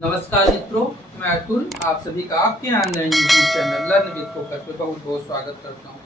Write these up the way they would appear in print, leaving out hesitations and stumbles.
नमस्कार मित्रों, मैं अतुल आप सभी का आपके online YouTube channel learn with focus पे बहुत बहुत स्वागत करता हूँ।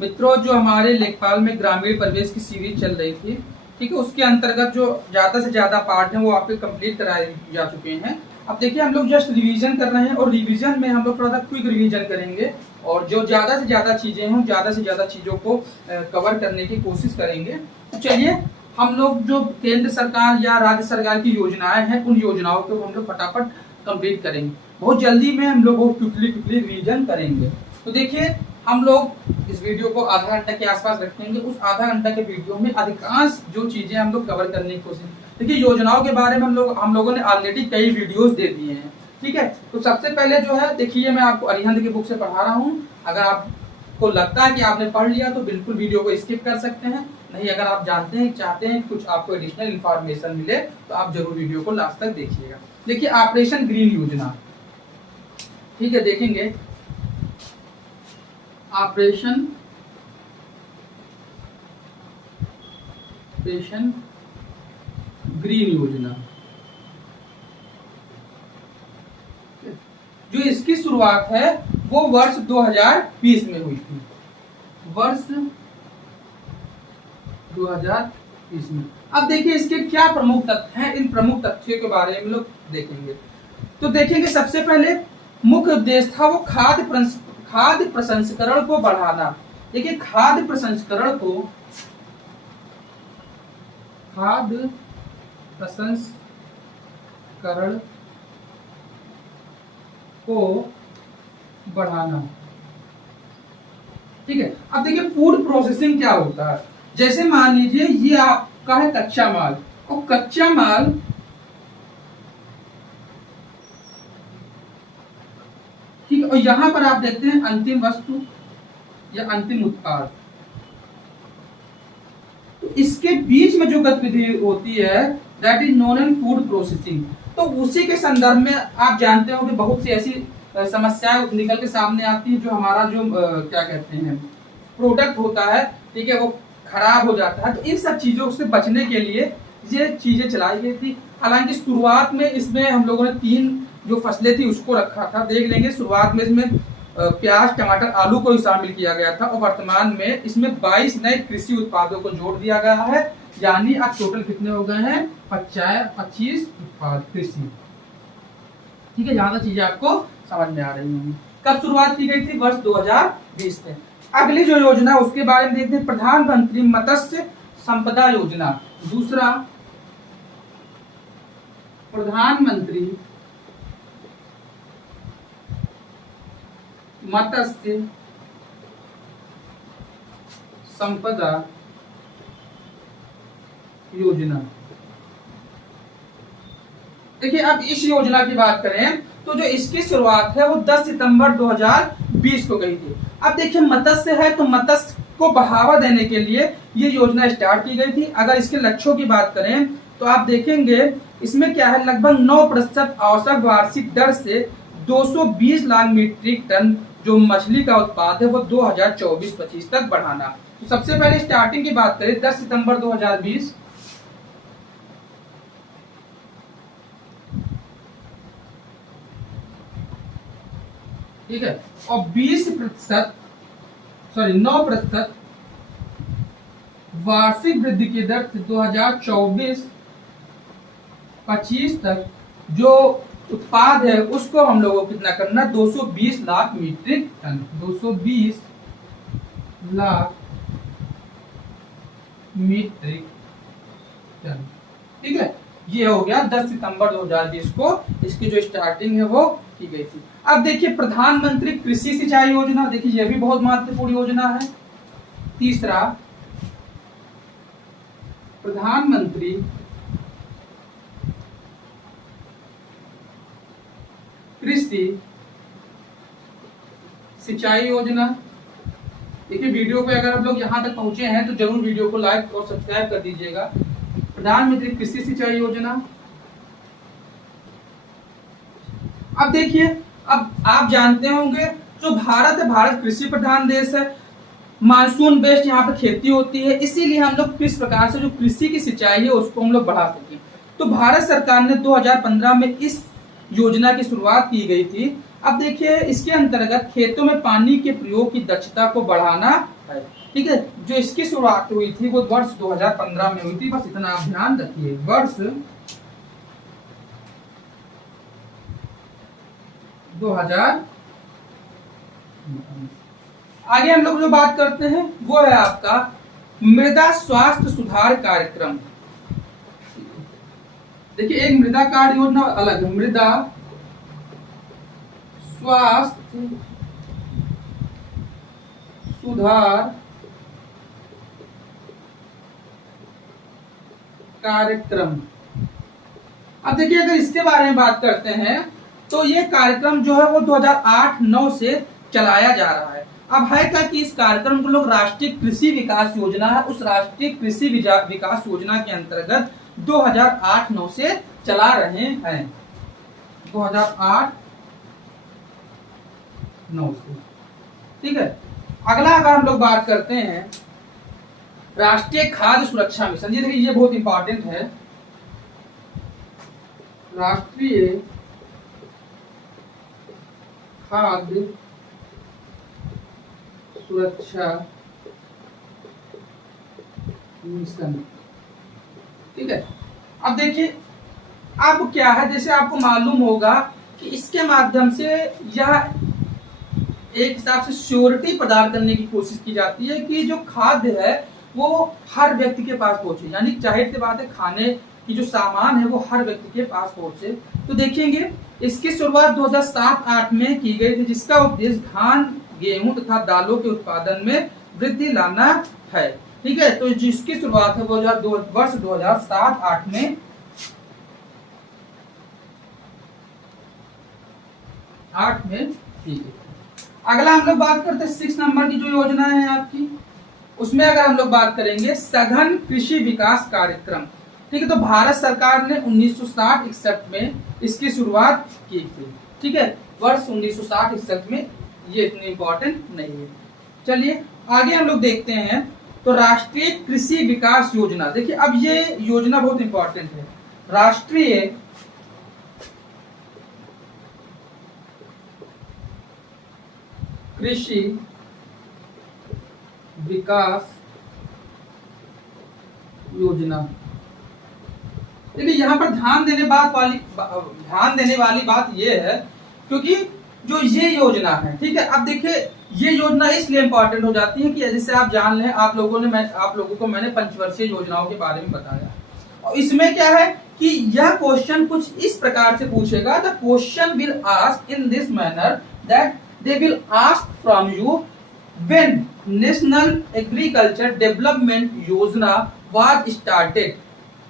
मित्रों, जो हमारे लेखपाल में ग्रामीण परिवेश की सीरीज चल रही थी, ठीक है, उसके अंतर्गत जो ज्यादा से ज्यादा पार्ट हैं वो आपके कंप्लीट कराए जा चुके हैं। अब देखिए, हम लोग जस्ट रिवीजन कर रहे हैं और रिवीजन में हम लोग थोड़ा सा क्विक रिवीजन करेंगे और जो ज्यादा से ज्यादा चीजें हैं ज्यादा से ज्यादा चीजों को कवर करने की कोशिश करेंगे। तो चलिए, हम लोग जो केंद्र सरकार या राज्य सरकार की योजनाएं हैं उन योजनाओं को हम लोग फटाफट कंप्लीट करेंगे। बहुत जल्दी में हम लोग वो क्विकली रिवीजन करेंगे। तो देखिए, हम लोग इस वीडियो को आधा घंटा के आसपास रखेंगे। उस आधा घंटा के वीडियो में अधिकांश जो चीजें हम लोग कवर करने की कोशिश। देखिए, योजनाओं के बारे में हम लोगों ने ऑलरेडी कई वीडियोस दे दिए हैं, ठीक है। तो सबसे पहले जो है, देखिए, मैं आपको अरिहंत की बुक से पढ़ा रहा हूँ। अगर आपको लगता है कि आपने पढ़ लिया तो बिल्कुल वीडियो को स्किप कर सकते हैं। नहीं, अगर आप जानते हैं चाहते हैं कुछ आपको एडिशनल इंफॉर्मेशन मिले तो आप जरूर वीडियो को लास्ट तक देखिएगा। देखिए, ऑपरेशन ग्रीन योजना, ठीक है, देखेंगे ऑपरेशन ग्रीन योजना। जो इसकी शुरुआत है वो वर्ष 2020 में हुई थी, वर्ष 2020 में। अब देखिए, इसके क्या प्रमुख तथ्य हैं, इन प्रमुख तथ्यों के बारे में लोग देखेंगे। तो देखेंगे, सबसे पहले मुख्य उद्देश्य था वो खाद्य प्रसंस्करण को बढ़ाना। देखिए, खाद्य प्रसंस्करण को बढ़ाना, ठीक है। अब देखिए, फूड प्रोसेसिंग क्या होता है। जैसे मान लीजिए ये आपका है कच्चा माल, और कच्चा माल ठीक है, और यहां पर आप देखते हैं अंतिम वस्तु या अंतिम उत्पाद। तो इसके बीच में जो गतिविधि होती है that is known as food processing. तो उसी के संदर्भ में आप जानते हो कि बहुत सी ऐसी समस्याएं निकल के सामने आती है। जो हमारा जो क्या कहते हैं प्रोडक्ट होता है, ठीक है, वो खराब हो जाता है। तो इन सब चीजों से बचने के लिए ये चीजें चलाई गई थी। हालांकि शुरुआत में इसमें हम लोगों ने 3 जो फसलें थी उसको रखा था, देख लेंगे। शुरुआत में इसमें प्याज, टमाटर, आलू को ही शामिल किया गया था और वर्तमान में इसमें 22 नए कृषि उत्पादों को जोड़ दिया गया है। यानी अब टोटल कितने हो गए हैं? 25 उत्पाद कृषि, ठीक है। ज्यादा चीजें आपको समझ में आ रही होंगी। कब शुरुआत की गई थी? वर्ष 2020 में। अगली जो योजना उसके बारे में देखते हैं, प्रधानमंत्री मत्स्य संपदा योजना। दूसरा, प्रधानमंत्री मत्स्य संपदा योजना। देखिए, अब इस योजना की बात करें तो जो इसकी शुरुआत है वो 10 सितंबर 2020 को गई थी। अब देखिए, मत्स्य है तो मत्स्य को बढ़ावा देने के लिए ये योजना स्टार्ट की गई थी। अगर इसके लक्ष्यों की बात करें तो आप देखेंगे इसमें क्या है, लगभग 9% औसत वार्षिक दर से 220 लाख मीट्रिक टन जो मछली का उत्पाद है वो 2024-25 तक बढ़ाना। तो सबसे पहले स्टार्टिंग की बात करें 10 सितंबर 2020, ठीक है, और 9% वार्षिक वृद्धि की दर से 2024-25 तक जो उत्पाद है उसको हम लोगों को कितना करना? 220 lakh metric tonne, 220 lakh metric tonne, ठीक है। ये हो गया 10 सितंबर 2020 को इसकी जो स्टार्टिंग है वो की गई थी। अब देखिए, प्रधानमंत्री कृषि सिंचाई योजना, देखिए ये भी बहुत महत्वपूर्ण योजना है। तीसरा, प्रधानमंत्री कृषि सिंचाई योजना। देखिए, वीडियो पे अगर आप लोग यहाँ तक पहुंचे हैं तो जरूर वीडियो को लाइक और सब्सक्राइब कर दीजिएगा। प्रधानमंत्री कृषि सिंचाई योजना। अब देखिए, अब आप जानते होंगे जो भारत है, भारत कृषि प्रधान देश है। मानसून बेस्ड यहाँ पर खेती होती है, इसीलिए हम लोग किस प्रकार से जो कृषि की सिंचाई है उसको हम लोग बढ़ा सकें। तो भारत सरकार ने 2015 में इस योजना की शुरुआत की गई थी। अब देखिए इसके अंतर्गत खेतों में पानी के प्रयोग की दक्षता को बढ़ाना है। ठीक है, जो इसकी शुरुआत हुई थी वो वर्ष 2015 में हुई थी। बस इतना आप ध्यान रखिए, वर्ष 2000। आगे हम लोग जो बात करते हैं वो है आपका मृदा स्वास्थ्य सुधार कार्यक्रम। देखिए एक मृदा कार्ड योजना अलग है, मृदा स्वास्थ्य सुधार कार्यक्रम। अब देखिए अगर इसके बारे में बात करते हैं तो ये कार्यक्रम जो है वो 2008-9 से चलाया जा रहा है। अब है क्या कि इस कार्यक्रम को लोग राष्ट्रीय कृषि विकास योजना है, उस राष्ट्रीय कृषि विकास योजना के अंतर्गत 2008-9 से चला रहे हैं, 2008-9 से। ठीक है, अगला अगर हम लोग बात करते हैं राष्ट्रीय खाद्य सुरक्षा मिशन। ये देखिए ये बहुत इंपॉर्टेंट है, राष्ट्रीय खाद्य सुरक्षा मिशन। ठीक है, अब देखिए अब क्या है, जैसे आपको मालूम होगा कि इसके माध्यम से यह एक हिसाब से श्योरिटी प्रदान करने की कोशिश की जाती है कि जो खाद्य है वो हर व्यक्ति के पास पहुंचे, यानी जाहिर सी बात है खाने की जो सामान है वो हर व्यक्ति के पास पहुंचे। तो देखेंगे इसकी शुरुआत 2007-8 में की गई थी, जिसका उद्देश्य धान, गेहूं तथा दालों के उत्पादन में वृद्धि लाना है। ठीक है, तो जिसकी शुरुआत है वो वर्ष 2007-8 में की गई। अगला हम लोग बात करते हैं 6 नंबर की जो योजना है आपकी, उसमें अगर हम लोग बात करेंगे सघन कृषि विकास कार्यक्रम। ठीक है, तो भारत सरकार ने 1960-61 में इसकी शुरुआत की थी। ठीक है, वर्ष 1960-61 में, ये इतनी इंपॉर्टेंट नहीं है। चलिए आगे हम लोग देखते हैं तो राष्ट्रीय कृषि विकास योजना। देखिए अब ये योजना बहुत इंपॉर्टेंट है, राष्ट्रीय कृषि विकास योजना। देखिए यहाँ पर ध्यान देने वाली बात यह है क्योंकि जो ये योजना है, ठीक है, अब देखिए ये योजना इसलिए इंपॉर्टेंट हो जाती है कि जैसे आप जान लें, आप लोगों को मैंने पंचवर्षीय योजनाओं के बारे में बताया, और इसमें क्या है कि यह क्वेश्चन कुछ इस प्रकार से पूछेगा, the question will ask in this manner that they will ask from you when national agriculture development yojana was started,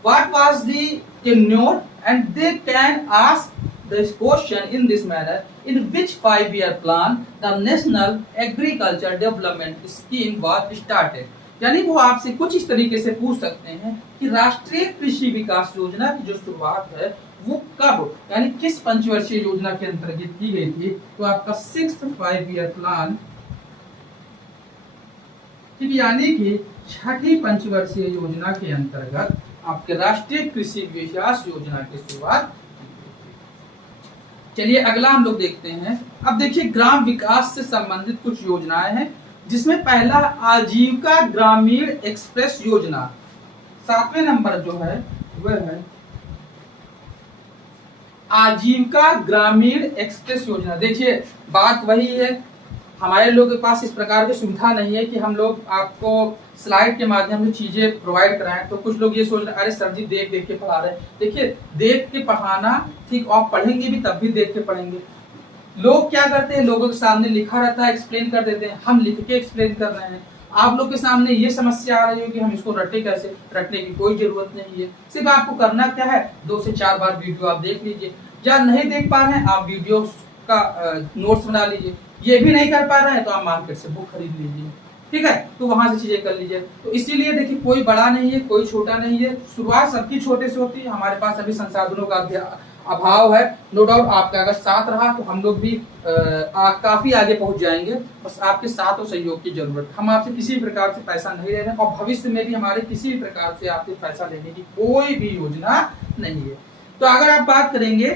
what was the tenure, and they can ask this question in this manner, in which 5-year plan the national agriculture development scheme was started। यानी वो आपसे कुछ इस तरीके से पूछ सकते हैं कि राष्ट्रीय कृषि विकास योजना की जो शुरुआत है वो कब, यानी किस पंचवर्षीय योजना के अंतर्गत की गई थी। तो आपका 6th 5-year प्लान, ठीक, यानी कि 6ठी पंचवर्षीय योजना के अंतर्गत आपके राष्ट्रीय कृषि विकास योजना की शुरुआत। चलिए अगला हम लोग देखते हैं। अब देखिए ग्राम विकास से संबंधित कुछ योजनाएं हैं, जिसमें पहला आजीविका ग्रामीण एक्सप्रेस योजना। 7वें नंबर जो है वह है आजीविका ग्रामीण एक्सप्रेस योजना। देखिए बात वही है, हमारे लोगों के पास इस प्रकार की सुविधा नहीं है कि हम लोग आपको स्लाइड के माध्यम से चीजें प्रोवाइड कराएं। तो कुछ लोग ये सोच रहे हैं अरे सर जी देख देख के पढ़ा रहे हैं। देखिए देख के पढ़ाना ठीक, आप पढ़ेंगे भी तब भी देख के पढ़ेंगे। लोग क्या करते हैं, लोगों के सामने लिखा रहता है, एक्सप्लेन कर देते हैं, हम लिख के एक्सप्लेन कर रहे हैं। आप लोग के सामने ये समस्या आ रही है कि हम इसको रटे कैसे, रटने की कोई जरूरत नहीं है। सिर्फ आपको करना क्या है, 2 से 4 बार वीडियो आप देख लीजिए, या नहीं देख पा रहे हैं आप वीडियो का नोट्स बना लीजिए, ये भी नहीं कर पा रहे हैं तो आप मार्केट से बुक खरीद लीजिए, ठीक है, तो वहां से चीजें कर लीजिए। तो इसीलिए देखिए कोई बड़ा नहीं है, कोई छोटा नहीं है, शुरुआत सबकी छोटे से होती है। हमारे पास अभी संसाधनों का अभाव है, नो डाउट आपका अगर साथ रहा तो हम लोग भी काफी आगे पहुंच जाएंगे। बस आपके साथ और सहयोग की जरूरत। हम आपसे किसी प्रकार से पैसा नहीं ले रहे हैं और भविष्य में भी हमारे किसी भी प्रकार से आपसे पैसा लेने की कोई भी योजना नहीं है। तो अगर आप बात करेंगे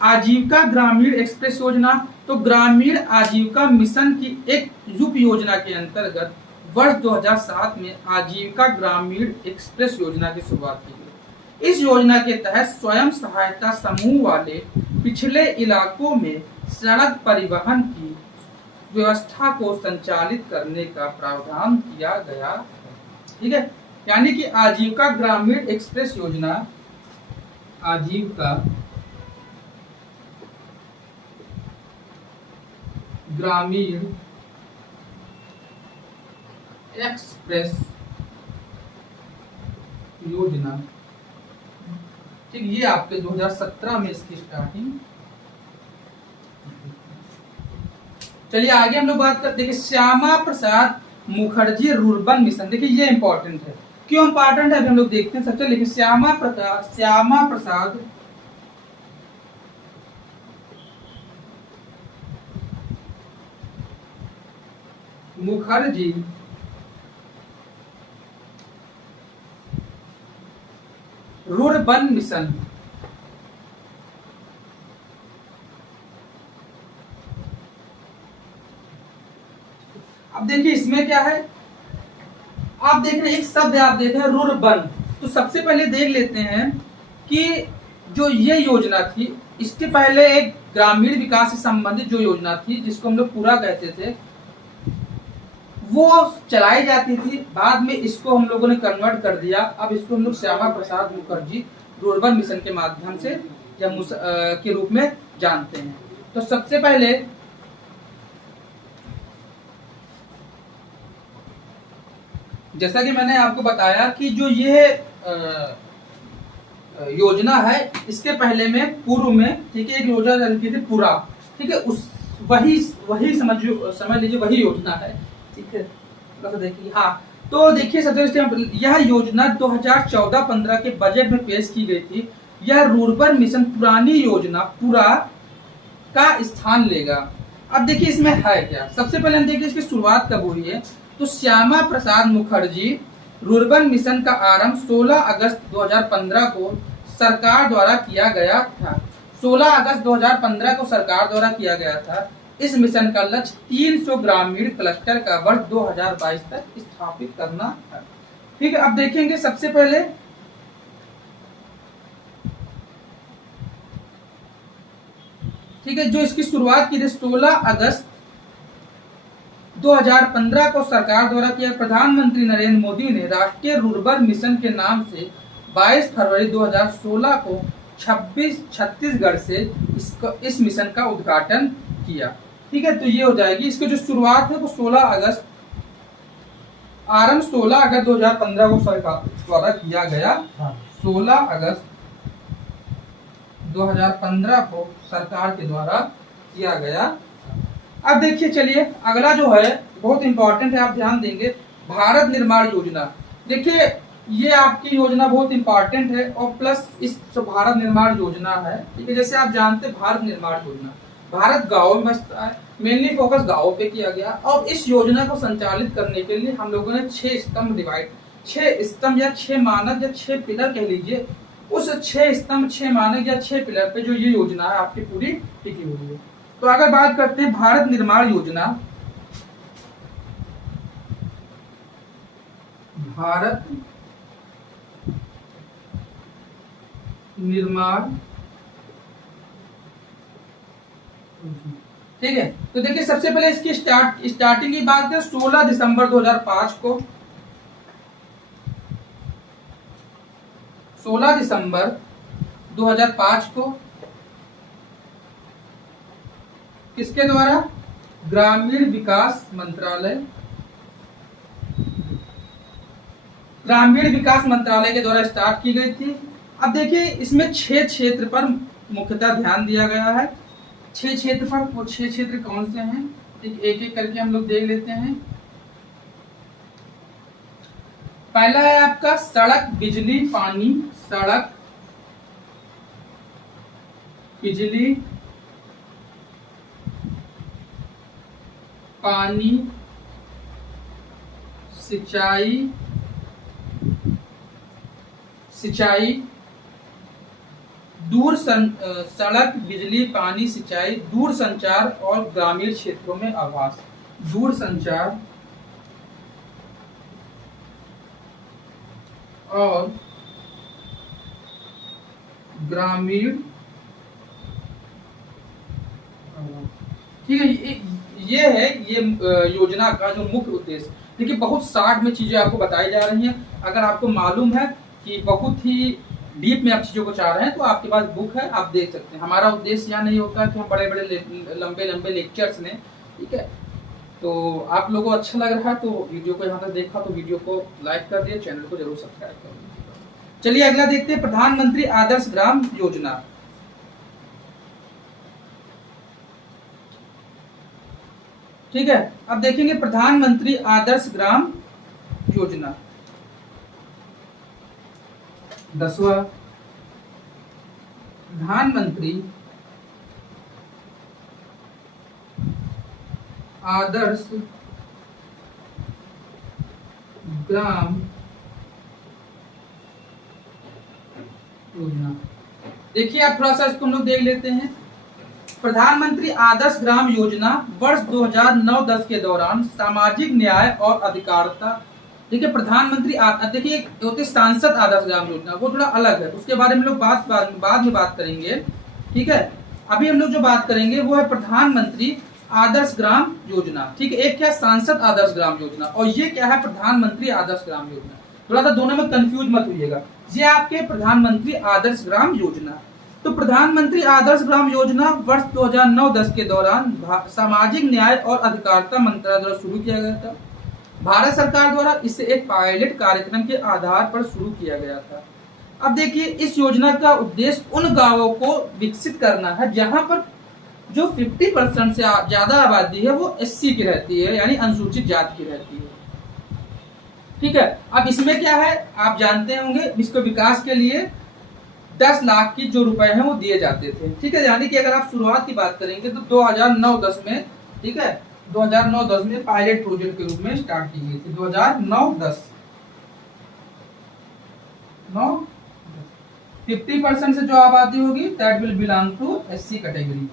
आजीविका ग्रामीण एक्सप्रेस योजना, तो ग्रामीण आजीविका मिशन की एक युप योजना के अंतर्गत वर्ष 2007 में आजीविका ग्रामीण एक्सप्रेस योजना की शुरुआत की गई। इस योजना के तहत स्वयं सहायता समूह वाले पिछड़े इलाकों में सड़क परिवहन की व्यवस्था को संचालित करने का प्रावधान किया गया है। ठीक है, यानी कि आजीविका ग्रामीण एक्सप्रेस योजना, आजीविका ग्रामीण एक्सप्रेस योजना, ठीक, ये आपके 2017 में इसकी स्टार्टिंग। चलिए आगे हम लोग बात करते हैं कि श्यामा प्रसाद मुखर्जी रुर्बन मिशन। देखिए ये इंपॉर्टेंट है, क्यों इंपॉर्टेंट है अभी हम लोग देखते हैं। सबसे देखिए श्यामा प्रसाद मुखर्जी रुर्बन मिशन, अब देखिए इसमें क्या है, आप देख रहे हैं एक शब्द है, आप देख रहे हैं रुर्बन। तो सबसे पहले देख लेते हैं कि जो ये योजना थी, इसके पहले एक ग्रामीण विकास से संबंधित जो योजना थी जिसको हम लोग पूरा कहते थे, वो चलाई जाती थी। बाद में इसको हम लोगों ने कन्वर्ट कर दिया, अब इसको हम लोग श्यामा प्रसाद मुखर्जी रुर्बन मिशन के माध्यम से या के रूप में जानते हैं। तो सबसे पहले जैसा कि मैंने आपको बताया कि जो ये योजना है, इसके पहले में पूर्व में, ठीक है, एक योजना चलती थी पूरा, ठीक है, उस वही समझ लीजिए वही योजना है, ठीक है। तो देखिए, हाँ, तो देखिए सबसे यह योजना 2014-15 के बजट में पेश की गई थी। यह रुर्बन मिशन पुरानी योजना पूरा का स्थान लेगा। अब देखिए इसमें है क्या, सबसे पहले हम देखिए इसकी शुरुआत कब हुई है। तो श्यामा प्रसाद मुखर्जी रुर्बन मिशन का आरंभ 16 अगस्त 2015 को सरकार द्वारा किया गया था। 16 अगस्त 2015 को सरकार द्वारा किया गया था। इस मिशन का लक्ष्य 300 ग्रामीण क्लस्टर का वर्ष 2022 तक स्थापित करना है। ठीक है, अब देखेंगे सबसे पहले ठीक है, जो इसकी शुरुआत की थी 16 अगस्त 2015 को सरकार द्वारा किया। प्रधानमंत्री नरेंद्र मोदी ने राष्ट्रीय रुर्बन मिशन के नाम से 22 फरवरी 2016 को छत्तीसगढ़ से इस मिशन का उद्घाटन किया। ठीक है, तो ये हो जाएगी। इसकी जो शुरुआत है वो 16 अगस्त 2015 को सरकार द्वारा किया गया था। 16 अगस्त 2015 को सरकार के द्वारा किया गया। अब देखिए, चलिए अगला जो है बहुत इंपॉर्टेंट है, आप ध्यान देंगे, भारत निर्माण योजना। देखिए ये आपकी योजना बहुत इंपॉर्टेंट है और प्लस इस जो भारत निर्माण योजना है, ठीक है, जैसे आप जानते हैं भारत निर्माण योजना भारत गाँव में है, मेनली फोकस गाँव पे किया गया। और इस योजना को संचालित करने के लिए हम लोगों ने 6 स्तंभ या 6 मानक या 6 पिलर कह लीजिए, उस 6 स्तंभ 6 मानक या 6 पिलर पे जो ये योजना है आपकी पूरी टिकी हुई है। तो अगर बात करते हैं भारत निर्माण योजना, भारत निर्माण, ठीक है, तो देखिए सबसे पहले इसकी स्टार्टिंग की बात करें 16 दिसंबर 2005 को, 16 दिसंबर 2005 को किसके द्वारा, ग्रामीण विकास मंत्रालय के द्वारा स्टार्ट की गई थी। अब देखिए इसमें 6 क्षेत्र पर मुख्यतः ध्यान दिया गया है। 6 क्षेत्र पर, वो 6 क्षेत्र कौन से हैं, एक एक करके हम लोग देख लेते हैं। पहला है आपका सड़क बिजली पानी, सड़क बिजली पानी सिंचाई सड़क, बिजली, पानी, सिंचाई, दूर संचार और ग्रामीण क्षेत्रों में आवास। दूर संचार और ग्रामीण, ठीक है। ये है ये योजना का जो मुख्य उद्देश्य। देखिए बहुत शॉर्ट में चीजें आपको बताई जा रही हैं। अगर आपको मालूम है कि बहुत ही डीप में आप चीजों को चाह रहे हैं तो आपके पास बुक है, आप देख सकते हैं। हमारा उद्देश्य यहाँ नहीं होता कि हम बड़े बड़े लंबे लंबे लेक्चर्स लें, ठीक है। तो आप लोगों को अच्छा लग रहा है तो वीडियो को यहाँ तक देखा तो वीडियो को लाइक कर दिए, चैनल को जरूर सब्सक्राइब कर दिए। चलिए अगला देखते हैं, प्रधानमंत्री आदर्श ग्राम योजना। ठीक है, अब देखेंगे प्रधानमंत्री आदर्श ग्राम योजना 10वां, प्रधानमंत्री आदर्श ग्राम योजना। देखिए आप थोड़ा सा इसको हम लोग देख लेते हैं। प्रधानमंत्री आदर्श ग्राम योजना वर्ष 2009-10 के दौरान सामाजिक न्याय और अधिकारिता, देखिए प्रधानमंत्री देखिए होते सांसद आदर्श ग्राम योजना, वो थोड़ा अलग है, उसके बारे में लोग बाद में बात करेंगे, ठीक है। अभी हम लोग जो बात करेंगे वो है प्रधानमंत्री आदर्श ग्राम योजना, ठीक है। एक क्या सांसद आदर्श ग्राम योजना और ये क्या है प्रधानमंत्री आदर्श ग्राम योजना। थोड़ा सा दोनों में कंफ्यूज मत होइएगा। ये आपके प्रधानमंत्री आदर्श ग्राम योजना। तो प्रधानमंत्री आदर्श ग्राम योजना वर्ष 2009-10 के दौरान सामाजिक न्याय और अधिकारिता मंत्रालय द्वारा शुरू किया गया था। भारत सरकार द्वारा इसे एक पायलट कार्यक्रम के आधार पर शुरू किया गया था। अब देखिए इस योजना का उद्देश्य उन गांवों को विकसित करना है जहां पर जो 50% से ज्यादा आबादी है वो SC की रहती है, यानी अनुसूचित जाति की रहती है, ठीक है। अब इसमें क्या है आप जानते होंगे, इसको विकास के लिए 10 लाख की जो रुपए हैं वो दिए जाते थे, ठीक है। यानी कि अगर आप शुरुआत की बात करेंगे तो 2009-10 में, ठीक है, 2009-10 में पायलट प्रोजेक्ट के रूप में स्टार्ट की गई थी। 2009-10 50% से जो आबादी होगी that will belong to SC category,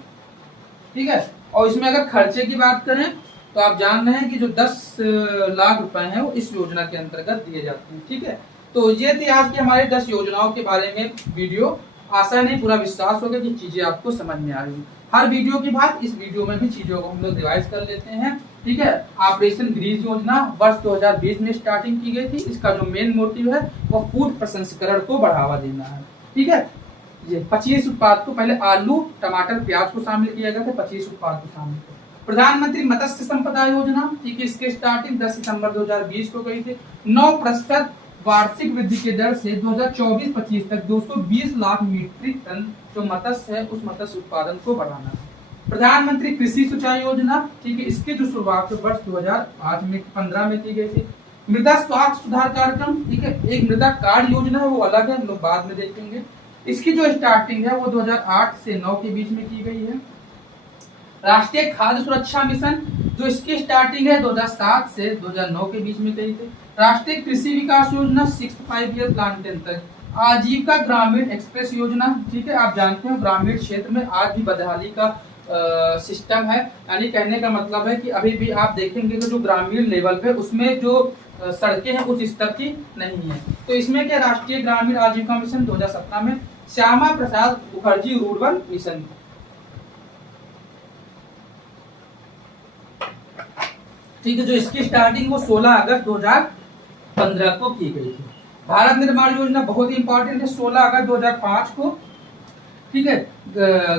ठीक है। और इसमें अगर खर्चे की बात करें तो आप जान रहे हैं कि जो 10 लाख रुपए हैं वो इस योजना के अंतर्गत दिए जाते हैं, ठीक है। तो ये थी आज की हमारे 10 योजनाओं के बारे में वीडियो। आशा नहीं पूरा विश्वास होगा कि चीजें आपको समझ में आ रही। हर वीडियो के बाद इस वीडियो में भी चीजों को हम लोग रिवाइज कर लेते हैं, ठीक है। ऑपरेशन ग्रीन योजना वर्ष 2020 में स्टार्टिंग की गई थी। इसका जो मेन मोटिव है वो फूड प्रसंस्करण को बढ़ावा देना है, ठीक है। ये 25 उत्पाद को, पहले आलू, टमाटर, प्याज को शामिल किया गया था, 25 उत्पाद को शामिल किया। प्रधानमंत्री मत्स्य संपदा योजना, ठीक है, इसकी स्टार्टिंग 10 सितंबर 2020 को गई थी। 9% वार्षिक वृद्धि के दर से 2024-25 तक 220 लाख मीट्रिक टन जो मत्स्य है उस मत्स्य उत्पादन को बढ़ाना है। प्रधानमंत्री कृषि सिंचाई योजना, ठीक है, इसकी जो शुरुआत वर्ष 2015 में की गई थी। मृदा स्वास्थ्य सुधार कार्यक्रम, ठीक है, एक मृदा कार्ड योजना है वो अलग है, हम लोग बाद में देखेंगे। इसकी जो स्टार्टिंग है वो 2008 से 9 के बीच में की गई है। राष्ट्रीय खाद्य सुरक्षा मिशन, जो इसकी स्टार्टिंग है 2007 से 2009 के बीच में कही थी। राष्ट्रीय कृषि विकास योजना 6-5 ईयर प्लान के अंतर्गत। आजीविका ग्रामीण एक्सप्रेस योजना, ठीक है, आप जानते हैं ग्रामीण क्षेत्र में आज भी बदहाली का सिस्टम है, यानी कहने का मतलब है कि अभी भी आप देखेंगे कि जो ग्रामीण लेवल पे उसमें जो सड़कें हैं उस स्तर की नहीं है। तो इसमें क्या राष्ट्रीय ग्रामीण आजीविका मिशन 2017 में। श्यामा प्रसाद मुखर्जी रूरबन मिशन, ठीक है, जो इसकी स्टार्टिंग वो 16 अगस्त 2015 को की गई थी। भारत निर्माण योजना बहुत ही इंपॉर्टेंट है, 16 अगस्त 2005 को, ठीक है।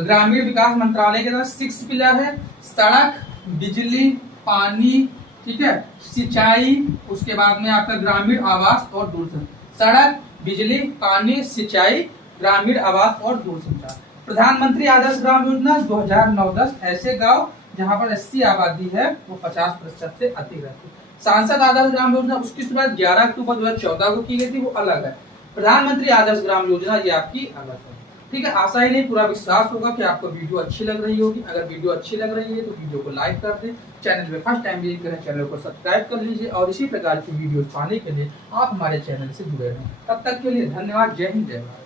ग्रामीण विकास मंत्रालय के द्वारा 6 पिलर है, सड़क, बिजली, पानी, ठीक है, सिंचाई, उसके बाद में आपका ग्रामीण आवास और दूरसंचार। सड़क, बिजली, पानी, सिंचाई, ग्रामीण आवास और दूरसंचार। प्रधानमंत्री आदर्श ग्राम योजना 2009-10 ऐसे गांव जहां पर SC आबादी है वो 50% से अधिक रहती है। सांसद आदर्श ग्राम योजना उसकी शुरुआत 11 अक्टूबर 2014 को की गई थी, वो अलग है। प्रधानमंत्री आदर्श ग्राम योजना ये आपकी अलग है, ठीक है। आशा ही नहीं पूरा विश्वास होगा कि आपको वीडियो अच्छी लग रही होगी। अगर वीडियो अच्छी लग रही है तो वीडियो को लाइक कर दें, चैनल पे फर्स्ट टाइम विजिट करें चैनल को सब्सक्राइब कर लीजिए और इसी प्रकार की वीडियो पाने के लिए आप हमारे चैनल से जुड़े रहें। तब तक के लिए धन्यवाद। जय हिंद, जय भारत।